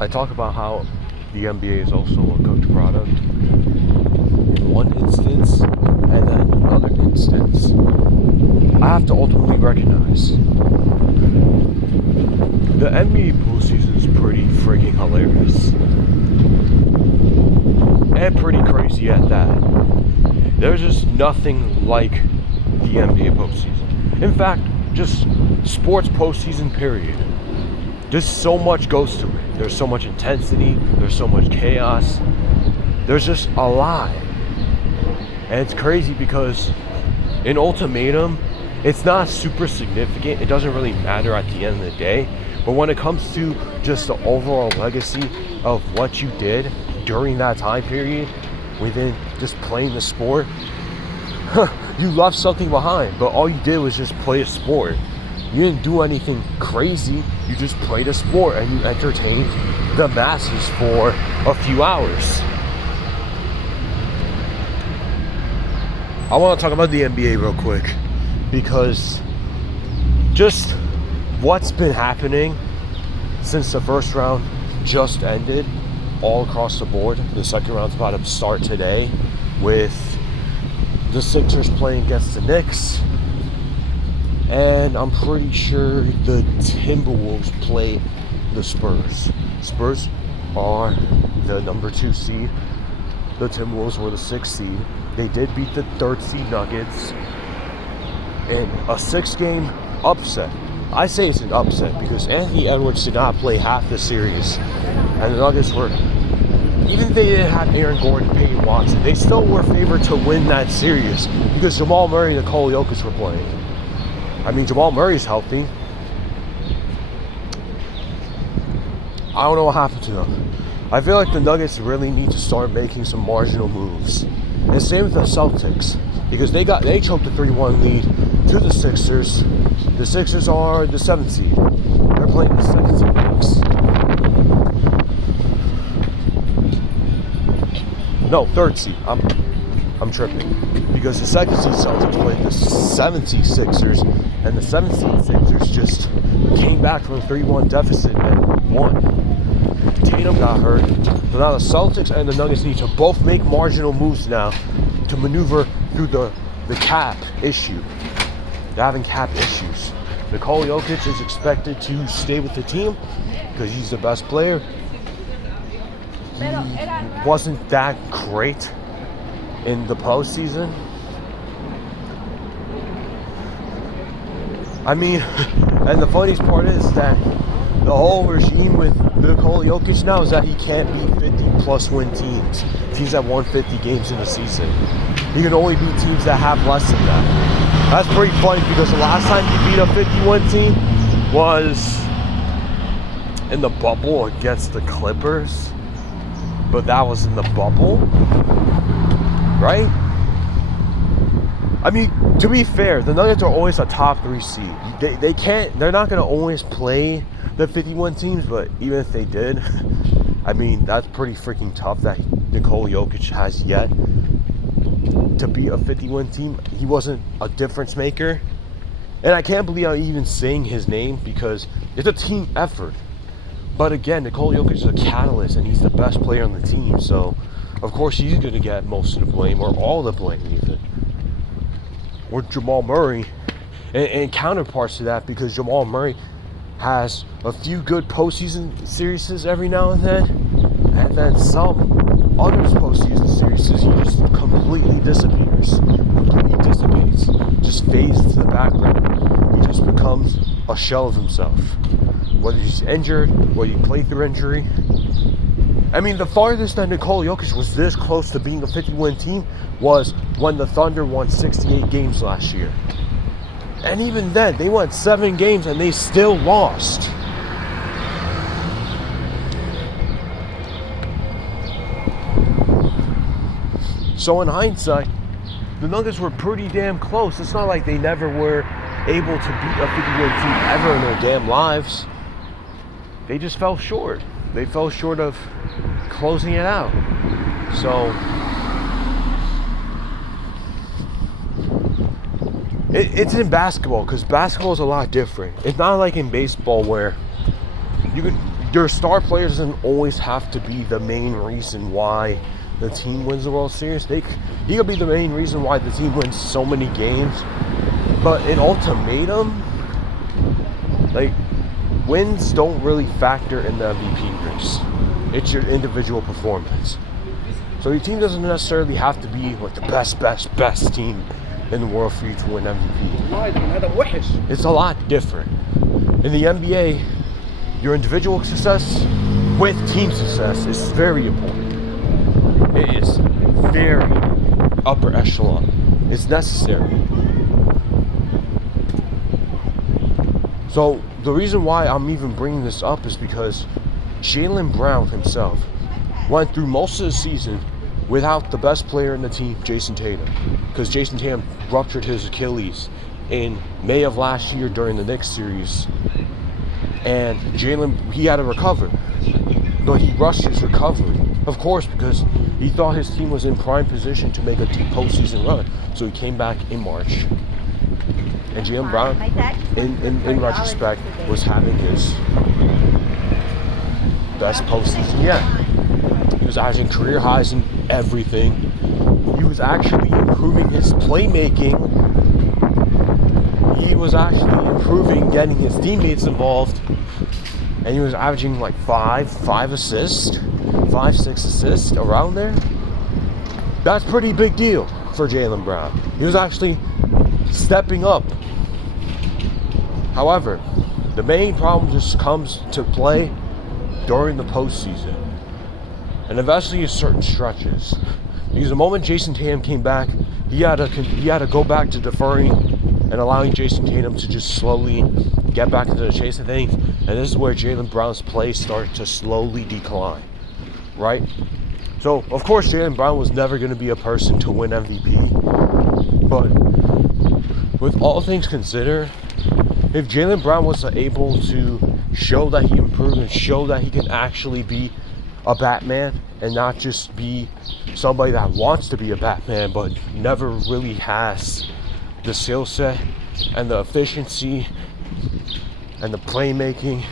I talk about how the NBA is also a cooked product in one instance, and then another instance, I have to ultimately recognize the NBA postseason is pretty freaking hilarious. And pretty crazy at that. There's just nothing like the NBA postseason. In fact, just sports postseason period. Just so much goes to it. There's so much intensity, there's so much chaos. There's just a lot. And it's crazy because in Ultimatum, it's not super significant. It doesn't really matter at the end of the day. But when it comes to just the overall legacy of what you did during that time period, within just playing the sport, you left something behind, but all you did was just play a sport. You didn't do anything crazy, you just played a sport and you entertained the masses for a few hours. I want to talk about the NBA real quick, because just what's been happening since the first round just ended all across the board. The second round's about to start today with the Sixers playing against the Knicks, and I'm pretty sure the Timberwolves play the Spurs. Spurs are the number 2 seed. The Timberwolves were the 6th seed. They did beat the 3rd seed Nuggets in a 6-game upset. I say it's an upset because Anthony Edwards did not play half the series, and the Nuggets were, even if they didn't have Aaron Gordon and Peyton Watson, they still were favored to win that series because Jamal Murray and Nikola Jokic were playing. I mean, Jamal Murray's healthy. I don't know what happened to them. I feel like the Nuggets really need to start making some marginal moves. And same with the Celtics, because they choked a 3-1 lead to the Sixers. The Sixers are the 7th seed. They're playing the 2nd seed Knicks. No, 3rd seed. I'm tripping. Because the 2nd seed Celtics played the 7th seed Sixers, and the 7th seed Sixers just came back from a 3-1 deficit and won. Tatum got hurt. So now the Celtics and the Nuggets need to both make marginal moves now to maneuver through the cap issue. They're having cap issues. Nikola Jokic is expected to stay with the team because he's the best player. He wasn't that great in the postseason. I mean, and the funniest part is that the whole regime with Nikola Jokic now is that he can't beat 50-plus win teams. Teams that won 50 games in a season. He can only beat teams that have less than that. That's pretty funny because the last time he beat a 50-win team was in the bubble against the Clippers. But that was in the bubble, right? I mean, to be fair, the Nuggets are always a top 3 seed. They're not going to always play the 51 teams, but even if they did, I mean, that's pretty freaking tough that Nikola Jokic has yet to be a 51 team. He wasn't a difference maker. And I can't believe I'm even saying his name because it's a team effort. But again, Nikola Jokic is a catalyst and he's the best player on the team. So, of course, he's going to get most of the blame or all the blame even. Or Jamal Murray and counterparts to that, because Jamal Murray has a few good postseason series every now and then some others postseason series he just completely dissipates, just fades into the background. He just becomes a shell of himself. Whether he's injured, whether he played through injury. I mean, the farthest that Nikola Jokic was this close to being a 50-win team was when the Thunder won 68 games last year. And even then, they won 7 games and they still lost. So in hindsight, the Nuggets were pretty damn close. It's not like they never were able to beat a 50-win team ever in their damn lives. They just fell short. They fell short of closing it out. So it's in basketball, because basketball is a lot different. It's not like in baseball where your star player doesn't always have to be the main reason why the team wins the World Series. He could be the main reason why the team wins so many games. But in ultimatum, like, wins don't really factor in the MVP race. It's your individual performance. So your team doesn't necessarily have to be like the best team in the world for you to win MVP. It's a lot different. In the NBA, your individual success with team success is very important. It is very upper echelon. It's necessary. So the reason why I'm even bringing this up is because Jaylen Brown himself went through most of the season without the best player in the team, Jason Tatum. Because Jason Tatum ruptured his Achilles in May of last year during the Knicks series. And Jaylen, he had to recover. But he rushed his recovery. Of course, because he thought his team was in prime position to make a deep postseason run. So he came back in March. And Jaylen Brown, in retrospect, was having his best postseason yet. He was averaging career highs in everything. He was actually improving his playmaking. He was actually improving, getting his teammates involved. And he was averaging like 5 assists, 5-6 assists around there. That's a pretty big deal for Jaylen Brown. He was actually stepping up. However, the main problem just comes to play during the postseason, and eventually in certain stretches. Because the moment Jason Tatum came back, he had to go back to deferring and allowing Jason Tatum to just slowly get back into the chase of things. And this is where Jaylen Brown's play started to slowly decline, right? So, of course, Jaylen Brown was never going to be a person to win MVP. But with all things considered, if Jaylen Brown was able to show that he improved and show that he can actually be a Batman and not just be somebody that wants to be a Batman but never really has the skill set and the efficiency and the playmaking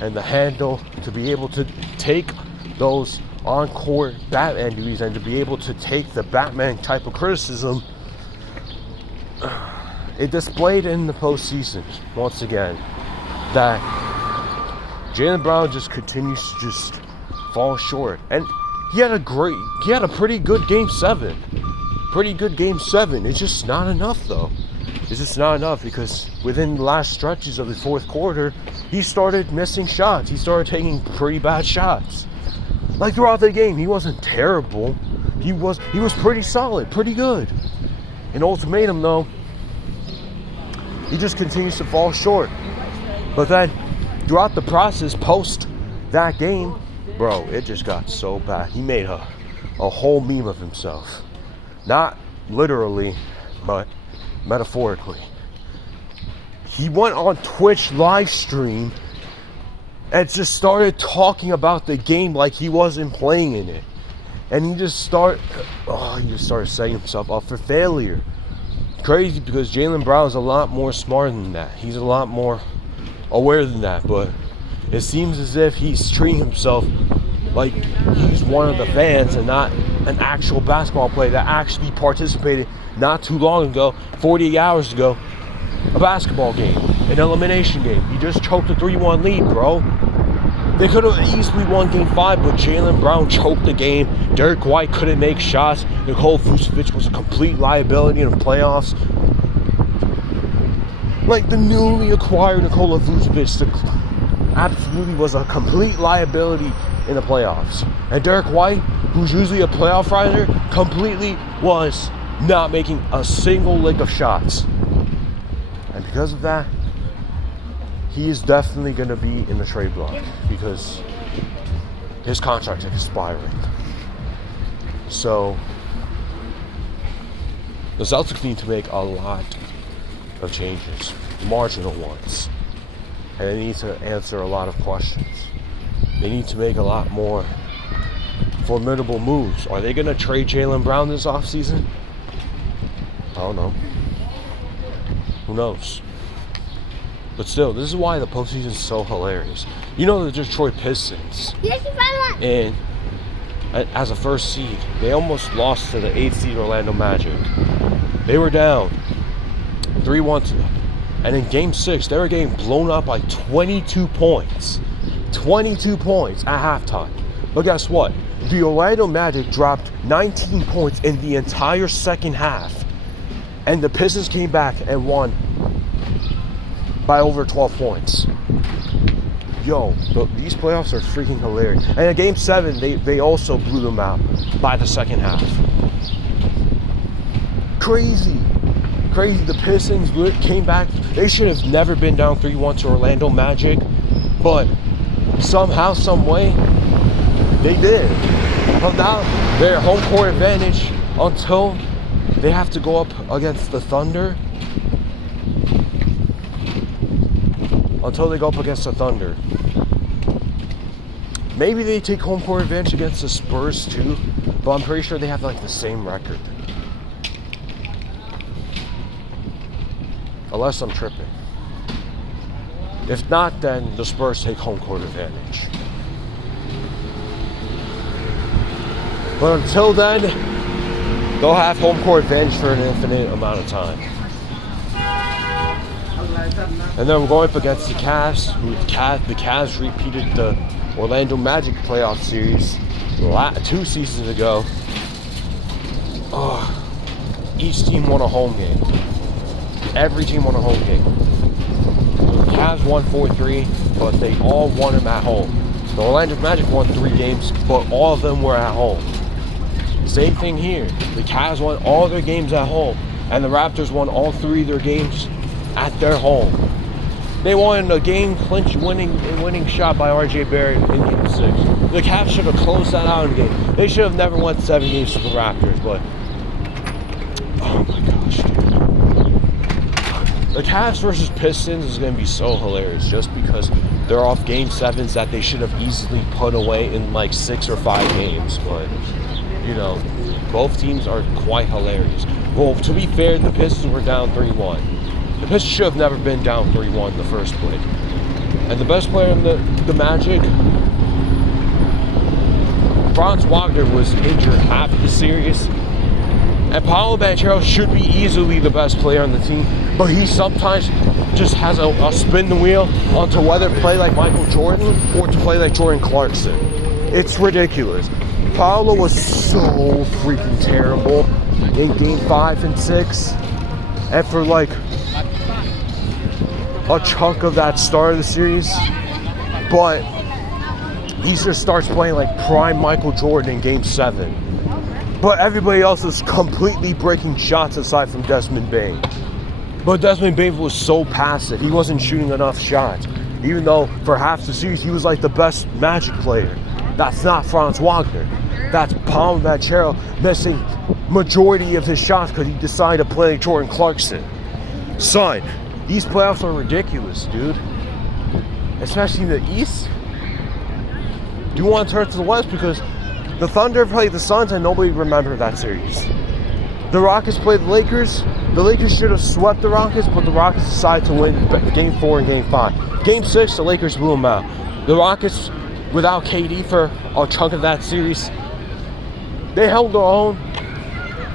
and the handle to be able to take those on-court Batman duties and to be able to take the Batman type of criticism, it displayed in the postseason once again that Jaylen Brown just continues to just fall short. And he had a pretty good game 7. It's just not enough though. It's just not enough because within the last stretches of the fourth quarter, he started missing shots. He started taking pretty bad shots. Like throughout the game, he wasn't terrible. He was pretty solid, pretty good. In ultimatum though, he just continues to fall short. But then throughout the process post that game, bro, it just got so bad. He made a whole meme of himself. Not literally, but metaphorically. He went on Twitch live stream and just started talking about the game like he wasn't playing in it. And he just started setting himself up for failure. Crazy because Jaylen Brown is a lot more smart than that. He's a lot more aware than that, but it seems as if he's treating himself like he's one of the fans and not an actual basketball player that actually participated not too long ago, 48 hours ago, a basketball game, an elimination game. He just choked a 3-1 lead, bro. They could have easily won Game 5, but Jaylen Brown choked the game. Derek White couldn't make shots. Nikola Vucevic was a complete liability in the playoffs. Like the newly acquired Nikola Vucevic absolutely was a complete liability in the playoffs. And Derek White, who's usually a playoff fighter, completely was not making a single lick of shots. And because of that, he is definitely going to be in the trade block because his contract is expiring. So the Celtics need to make a lot of changes, marginal ones. And they need to answer a lot of questions. They need to make a lot more formidable moves. Are they going to trade Jaylen Brown this offseason? I don't know. Who knows? But still, this is why the postseason is so hilarious. You know the Detroit Pistons, and as a first seed, they almost lost to the 8th seed Orlando Magic. They were down 3-1 to them. And in Game 6, they were getting blown up by 22 points. 22 points at halftime. But guess what? The Orlando Magic dropped 19 points in the entire second half. And the Pistons came back and won by over 12 points. Yo, these playoffs are freaking hilarious. And in Game 7, they also blew them out by the second half. Crazy. The Pistons came back. They should have never been down 3-1 to Orlando Magic. But somehow, some way, they did. But now, their home court advantage until they have to go up against the Thunder. Until they go up against the Thunder. Maybe they take home court advantage against the Spurs too, but I'm pretty sure they have like the same record. Unless I'm tripping. If not, then the Spurs take home court advantage. But until then, they'll have home court advantage for an infinite amount of time. And then we're going up against the Cavs. The Cavs repeated the Orlando Magic playoff series 2 seasons ago. Each team won a home game. Every team won a home game. The Cavs won 4-3, but they all won them at home. The Orlando Magic won 3 games, but all of them were at home. Same thing here. The Cavs won all their games at home, and the Raptors won all 3 of their games at their home. They won a game clinch winning shot by RJ Barrett in Game 6. The Cavs should have closed that out in the game. They should have never won 7 games to the Raptors, but oh my gosh, dude. The Cavs versus Pistons is going to be so hilarious just because they're off Game 7s that they should have easily put away in like 6 or 5 games. But, you know, both teams are quite hilarious. Well, to be fair, the Pistons were down 3-1. The Pistons should have never been down 3-1 in the first place. And the best player in the Magic, Franz Wagner, was injured half of the series. And Paolo Banchero should be easily the best player on the team, but he sometimes just has a spin the wheel onto whether to play like Michael Jordan or to play like Jordan Clarkson. It's ridiculous. Paolo was so freaking terrible in Game 5 and 6. And for like a chunk of that start of the series, but he just starts playing like prime Michael Jordan in Game 7. But everybody else was completely breaking shots aside from Desmond Bane. But Desmond Bane was so passive. He wasn't shooting enough shots. Even though for half the series he was like the best Magic player. That's not Franz Wagner. That's Paolo Banchero missing majority of his shots because he decided to play like Jordan Clarkson. Son, these playoffs are ridiculous, dude. Especially in the East. Do you want to turn to the West? Because the Thunder played the Suns and nobody remembered that series. The Rockets played the Lakers. The Lakers should have swept the Rockets, but the Rockets decided to win Game 4 and Game 5. Game 6, the Lakers blew them out. The Rockets, without KD for a chunk of that series, they held their own.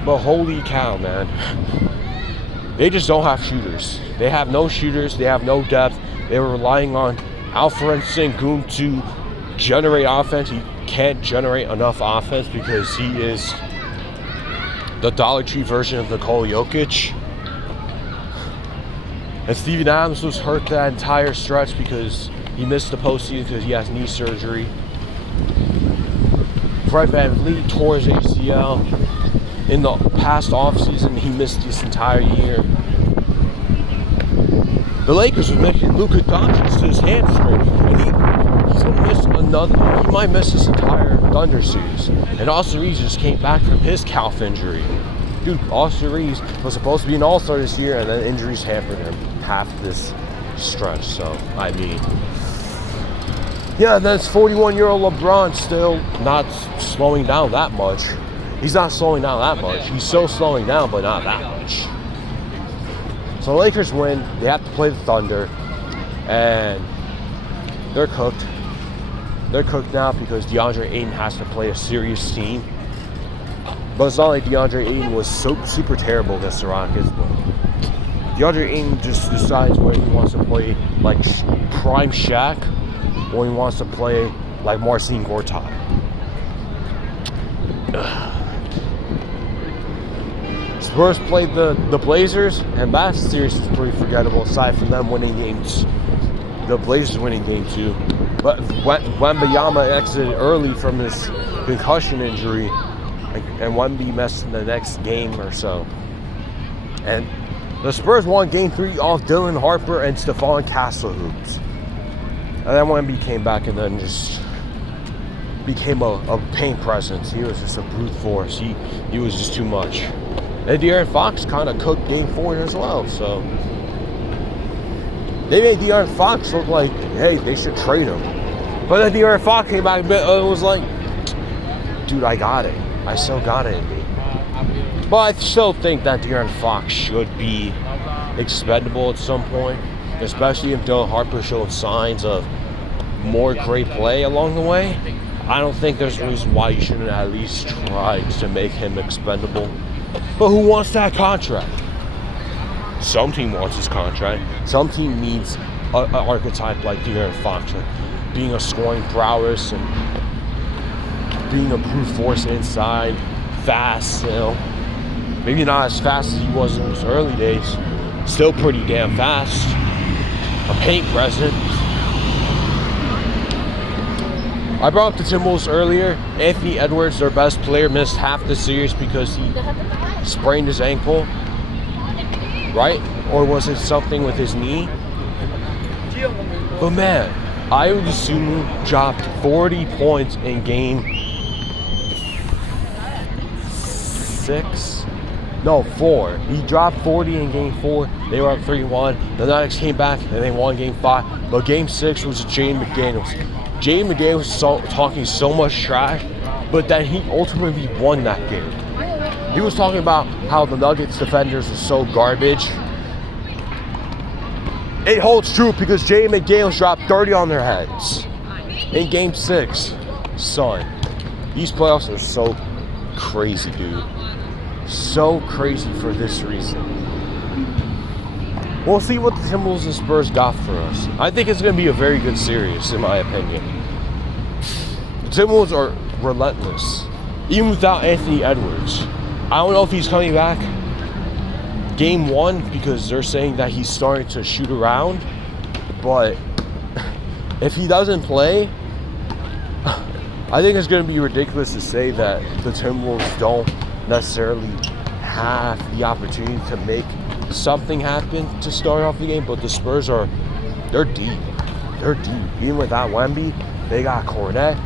But holy cow, man. They just don't have shooters. They have no shooters. They have no depth. They were relying on Alperen Sengun to generate offense. He can't generate enough offense because he is the Dollar Tree version of Nikola Jokic. And Steven Adams was hurt that entire stretch because he missed the postseason because he has knee surgery. Fred VanVleet tore his ACL. In the past offseason, he missed this entire year. The Lakers were making Luka Doncic to his hamstring, and he's gonna miss another. He might miss this entire Thunder series. And Austin Reeves just came back from his calf injury. Dude, Austin Reeves was supposed to be an All-Star this year, and then injuries hampered him half this stretch. So, I mean, yeah, and then it's 41-year-old LeBron still not slowing down that much. He's not slowing down that much. He's still slowing down, but not that much. So the Lakers win. They have to play the Thunder. and they're cooked. They're cooked now because DeAndre Ayton has to play a serious team. But it's not like DeAndre Ayton was so super terrible against the Rockets. But DeAndre Ayton just decides whether he wants to play like prime Shaq or he wants to play like Marcin Gortat. Spurs played the Blazers, and that series was pretty forgettable aside from them winning games. The Blazers winning game 2. But Wembanyama exited early from his concussion injury, and Wemby missed the next game or so. And the Spurs won game 3 off Dylan Harper and Stephon Castle hoops. And then Wemby came back and then just became a pain presence. He was just a brute force. He was just too much. And De'Aaron Fox kind of cooked game 4 as well, so they made De'Aaron Fox look like, hey, they should trade him. But then De'Aaron Fox came back and was like, dude, I got it. I still got it in me. But I still think that De'Aaron Fox should be expendable at some point, especially if Dylan Harper showed signs of more great play along the way. I don't think there's a reason why you shouldn't at least try to make him expendable. But who wants that contract? Some team wants his contract. Some team needs an archetype like De'Aaron Fox, like being a scoring prowess and being a brute force inside, fast, you know. Maybe not as fast as he was in his early days. Still pretty damn fast. A paint presence. I brought up the Timberwolves earlier. Anthony Edwards, their best player, missed half the series because he sprained his ankle, right? Or was it something with his knee? But man, Ayo Dosunmu dropped 40 points in game 4. He dropped 40 in game 4. They were up 3-1. The Nuggets came back and they won game 5. But game 6 was Jaden McDaniels. Jaden McDaniels was talking so much trash, but then he ultimately won that game. He was talking about how the Nuggets defenders are so garbage. It holds true because Jaden McDaniels dropped 30 on their heads in game 6. Son, these playoffs are so crazy, dude. So crazy for this reason. We'll see what the Timberwolves and Spurs got for us. I think it's going to be a very good series, in my opinion. The Timberwolves are relentless, even without Anthony Edwards. I don't know if he's coming back game 1 because they're saying that he's starting to shoot around. But if he doesn't play, I think it's going to be ridiculous to say that the Timberwolves don't necessarily have the opportunity to make something happen to start off the game. But the Spurs they're deep. They're deep. Even without Wemby, they got Cornette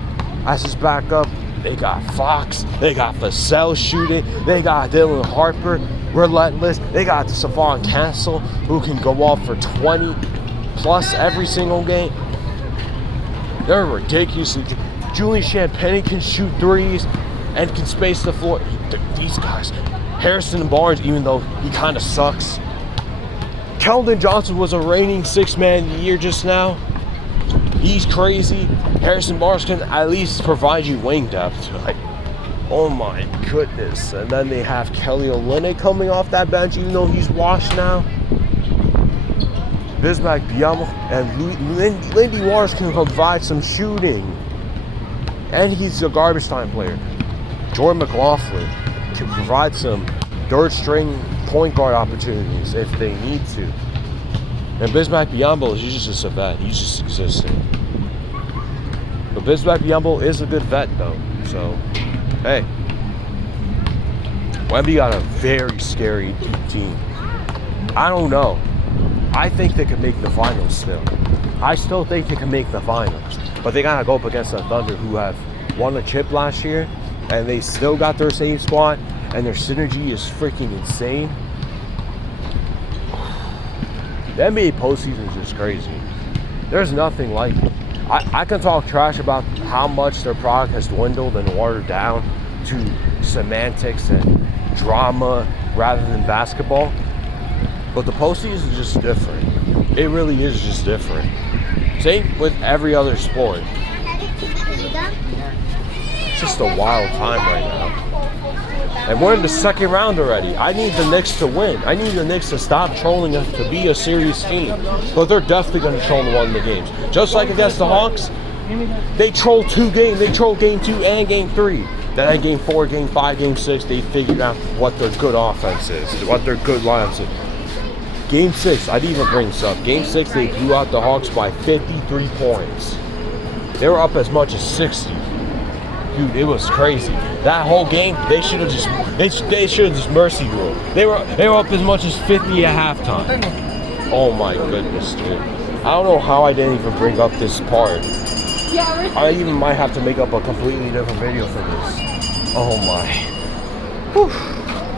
as his backup. They got Fox. They got Vassell shooting. They got Dylan Harper, relentless. They got Stephon Castle, who can go off for 20 plus every single game. They're ridiculous. Julian Champagnie can shoot threes and can space the floor. These guys. Harrison Barnes, even though he kind of sucks. Keldon Johnson was a reigning 6-man of the year just now. He's crazy. Harrison Barnes can at least provide you wing depth. Like, oh my goodness. And then they have Kelly Olynyk coming off that bench, even though he's washed now. Bismack Biyombo and Lindy Waters can provide some shooting. And he's a garbage time player. Jordan McLaughlin can provide some third-string point guard opportunities if they need to. And Bismack Biyombo is just a vet. He's just existing. But Bismack Biyombo is a good vet, though. So, hey. Wemby got a very scary team. I don't know. I think they could make the finals still. I still think they can make the finals. But they gotta go up against the Thunder, who have won a chip last year. And they still got their same squad. And their synergy is freaking insane. The NBA Postseason is just crazy. There's nothing like it. I can talk trash about how much their product has dwindled and watered down to semantics and drama rather than basketball. But the postseason is just different. It really is just different. Same with every other sport. It's just a wild time right now. And we're in the second round already. I need the Knicks to win. I need the Knicks to stop trolling us, to be a serious team. But they're definitely going to troll one of the games. Just like against the Hawks, they trolled 2 games. They trolled game 2 and game 3. Then at game 4, game 5, game 6, they figured out what their good offense is, what their good lineups is. Game 6, I didn't even bring this up. Game 6, they blew out the Hawks by 53 points. They were up as much as 60. Dude, it was crazy. That whole game, they should have just mercy ruled. They were up as much as 50 at halftime. Oh my goodness, dude. I don't know how I didn't even bring up this part. I even might have to make up a completely different video for this. Oh my. Whew.